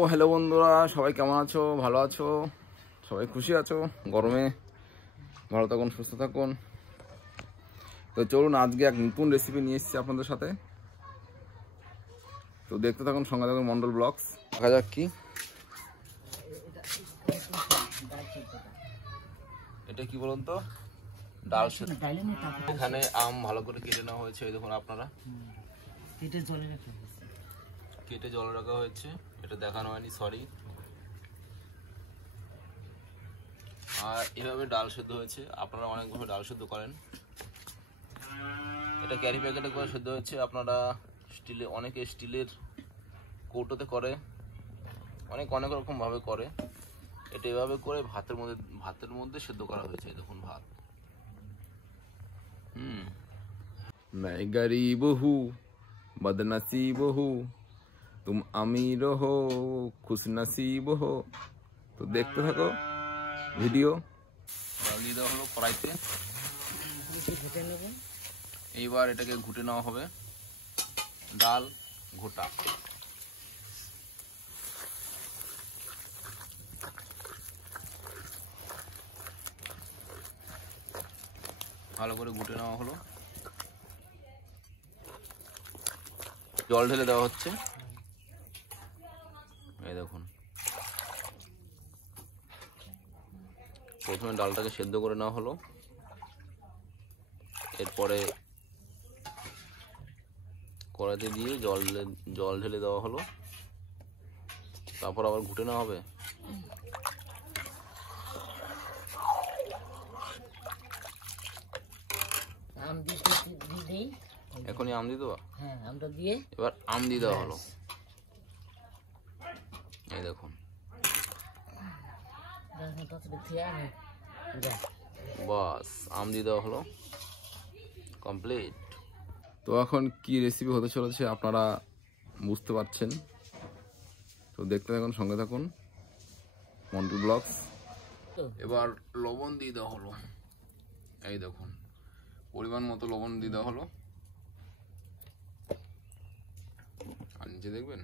ও hello বন্ধুরা, সবাই কেমন আছো? ভালো আছো? সবাই খুশি আছো? গরমে ভালো থাকুন, সুস্থ থাকুন। তো চলুন, আজকে এক নতুন রেসিপি নিয়ে এসেছি আপনাদের সাথে। তো দেখতে থাকুন, সঙ্গে থাকুন মন্ডল ব্লগস। দেখা যাক কি এটা, কি বলুন তো? ডাল সেদ্ধ। এখানে আম ভালো করে কেটে নেওয়া হয়েছে, এই দেখুন আপনারা। কেটে জলে রাখা হয়েছে, এটা দেখানো হয়নি, সরি। আর এভাবে ডাল সেদ্ধ হয়েছে। আপনারা অনেকভাবে ডাল সেদ্ধ করেন। এটা ক্যারি প্যাকেটে করে সেদ্ধ হয়েছে। আপনারা অনেকে স্টিলের কৌটোতে করে, অনেক রকম ভাবে করে। এটা এভাবে করে ভাতের মধ্যে সেদ্ধ করা হয়েছে। দেখুন ভাত। मैं गरीब हूँ, बदनसीब हूँ, तुम अमीर हो, खुश नसीब हो। তো দেখতে থাকো ভিডিও। ডাল দিয়ে দেওয়া হলো কড়াইতে। এইবার এটাকে ঘুটে নেওয়া হবে। ডাল ঘোটা। ভালো করে ঘুটে নেওয়া হলো। জল ঢেলে দেওয়া হচ্ছে, এই দেখুন। প্রথমে ডালটাকে সেদ্ধ করে নেওয়া হলো, এরপরে কড়াইতে দিয়ে জল ঢেলে দেওয়া হলো, তারপর আবার ঘুটে নেওয়া হবে। এখনই আম দিয়ে দেওয়া, এবার আম দিয়ে দেওয়া হলো, এই দেখুন। বাস, আম দিয়ে দেওয়া হলো, কমপ্লিট। তো এখন কি রেসিপি হতে চলেছে আপনারা বুঝতে পারছেন। তো দেখতে থাকুন, সঙ্গে থাকুন মন্ডল ব্লগস। এবার লবণ দিয়ে দেওয়া হলো, এই দেখুন। পরিমাণ মতো লবণ দিয়ে দেওয়া হলো, আর নিচে দেখবেন।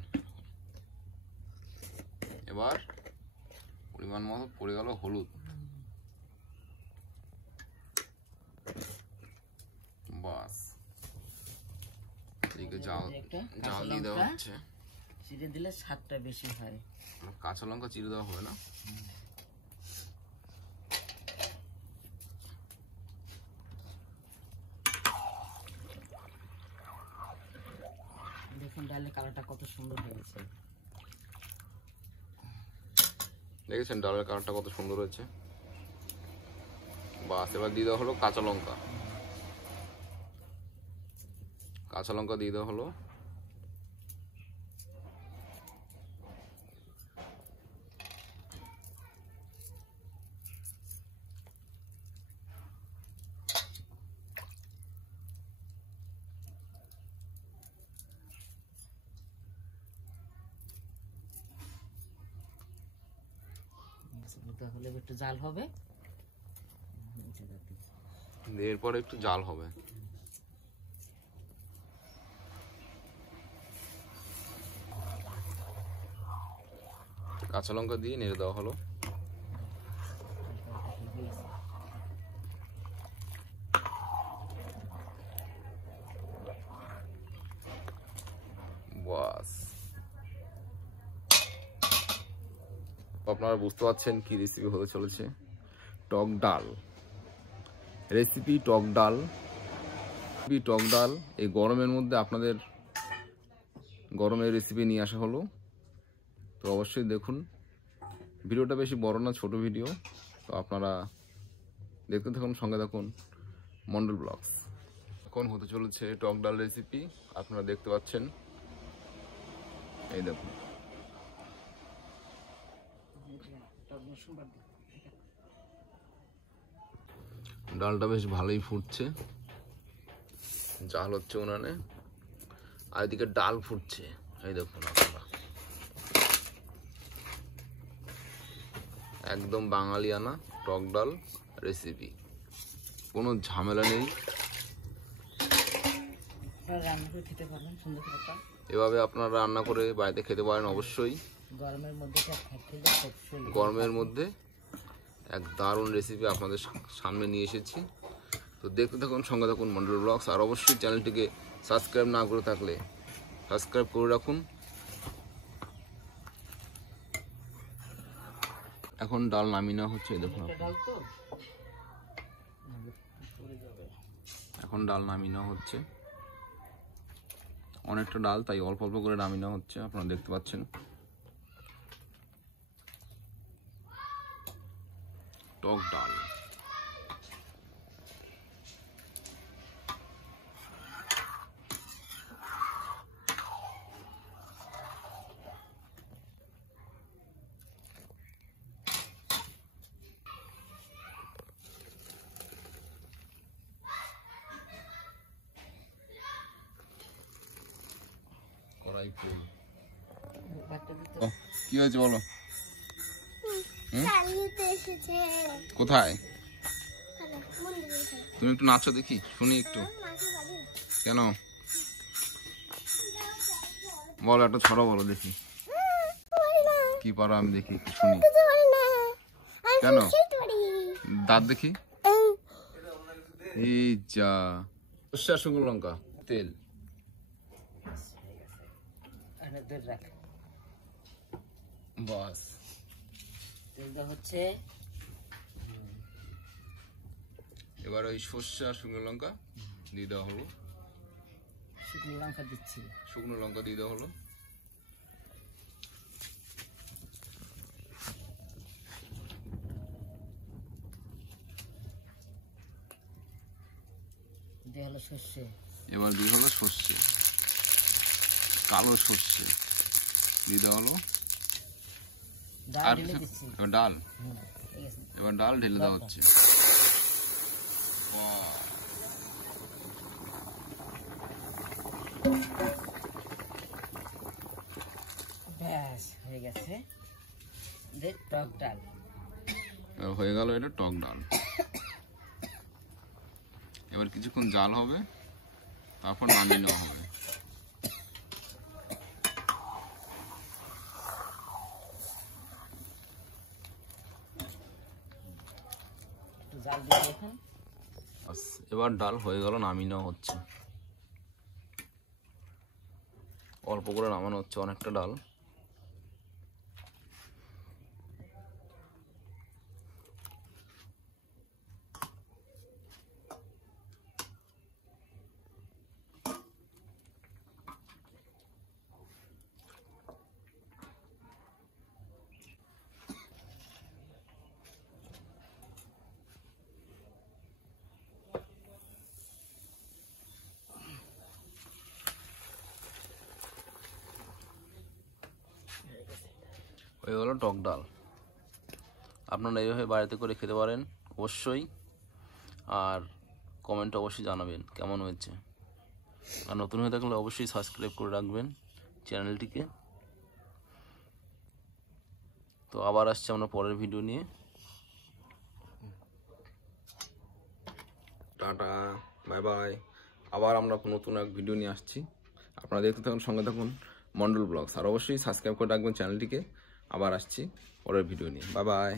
এবার পরিমাণ মতো পড়ে গেল হলুদ। বাস, এদিকে জাল দিয়ে দেওয়া হচ্ছে। চিড়ে দিলে স্বাদটা বেশি হয়। কাঁচা লঙ্কা চিড়ে দেওয়া হবে না। দেখুন ডালের কালারটা কত সুন্দর হয়েছে। দেখেছেন ডালের কালারটা কত সুন্দর হয়েছে। বাস, এবার দিয়ে দেওয়া হলো কাঁচা লঙ্কা। কাঁচা লঙ্কা দিয়ে দেওয়া হলো। তাহলে একটু জাল হবে, এরপরে একটু জাল হবে। কাঁচা লঙ্কা দিয়ে নেড়ে দেওয়া হলো। বাস, আপনারা বুঝতে পারছেন কি রেসিপি হতে চলেছে। টক ডাল রেসিপি, টক ডাল। এই গরমের মধ্যে আপনাদের গরমের রেসিপি নিয়ে আসা হলো। তো অবশ্যই দেখুন ভিডিওটা, বেশি বড় না, ছোট ভিডিও। তো আপনারা দেখতে থাকুন, সঙ্গে থাকুন মন্ডল ব্লগস। এখন হতে চলেছে টক ডাল রেসিপি, আপনারা দেখতে পাচ্ছেন, এই দেখুন। ডালটা বেশ ভালোই ফুটছে, জাল হচ্ছে উনানে, আর এদিকে ডাল ফুটছে, এই দেখুন আপনারা। একদম বাঙালিয়ানা টক ডাল রেসিপি, কোনো ঝামেলা নেই। এভাবে আপনারা রান্না করে বাড়িতে খেতে পারেন অবশ্যই। গরমের মধ্যে এটা খেতে খুব সুন্দর। গরমের মধ্যে এক দারুণ রেসিপি আপনাদের সামনে নিয়ে এসেছি। তো দেখতে থাকুন, সঙ্গে থাকুন মন্ডল ব্লগস। আর অবশ্যই চ্যানেলটিকে সাবস্ক্রাইব না করে থাকলে সাবস্ক্রাইব করে রাখুন। এখন ডাল নামিয়ে নেওয়া হচ্ছে, এই দেখুন এটা ডাল তো পড়ে যাবে। এখন ডাল নামিয়ে নেওয়া হচ্ছে। অনেকটা ডাল, তাই অল্প অল্প করে নামিয়ে নেওয়া হচ্ছে, আপনারা দেখতে পাচ্ছেন। টক ডাল, কড়াই ফুল। ভাতটা দিতে ও, কি হয়েছে বলো? চালিতে এসেছে কোথায়? মন্দিরে তুমি একটু নাচো দেখি, শুনি একটু। মাকে বাড়ি কেন বলো, একটা ছড়া বলো দেখি। কি পারো আমি দেখি, একটু শুনি। পারি না কেন? পারি দাঁত দেখি। এই যা, সর্ষে শুকনো লঙ্কা, তেল। এনে ধরে রাখ। বাস, তেলটা হচ্ছে এবার ওই সর্ষে আর শুকনো লঙ্কা দিয়ে দেওয়া হলো। শুকনো লঙ্কা দিচ্ছি। শুকনো লঙ্কা দিয়ে দেওয়া হলো। দিয়ে হলো সর্ষে। এবার দিয়ে হলো সর্ষে, কালো সর্ষে দিয়ে দেওয়া হলো। ডাল আর ঢেলে দিচ্ছি। এবার ডাল, ঠিক আছে। এবার ডাল ঢেলে দেওয়া হচ্ছে। বাহ, ব্যাস হয়ে গেছে। দেখ টক ডাল। এবার হয়ে গেল এটা টক ডাল। এবার কিছুক্ষণ জাল হবে, তারপর নামিয়ে নেওয়া হবে। একটু জাল দিয়ে এখন বাস, এবার ডাল হয়ে গেল, নামিয়ে নেওয়া হচ্ছে। অল্প করে নামানো হচ্ছে, অনেকটা ডাল। হয়ে গেল টক ডাল। আপনারা এইভাবে বাড়িতে করে খেতে পারেন অবশ্যই। আর কমেন্টে অবশ্যই জানাবেন কেমন হয়েছে। আর নতুন হয়ে থাকলে অবশ্যই সাবস্ক্রাইব করে রাখবেন চ্যানেলটিকে। তো আবার আসছে আমরা পরের ভিডিও নিয়ে। Tata, bye bye. আবার আমরা নতুন এক ভিডিও নিয়ে আসছি, আপনারা দেখতে থাকুন, সঙ্গে থাকুন মন্ডল ব্লগস। আর অবশ্যই সাবস্ক্রাইব করে রাখবেন চ্যানেলটিকে। আবার আসছি পরের ভিডিও নিয়ে। Bye bye.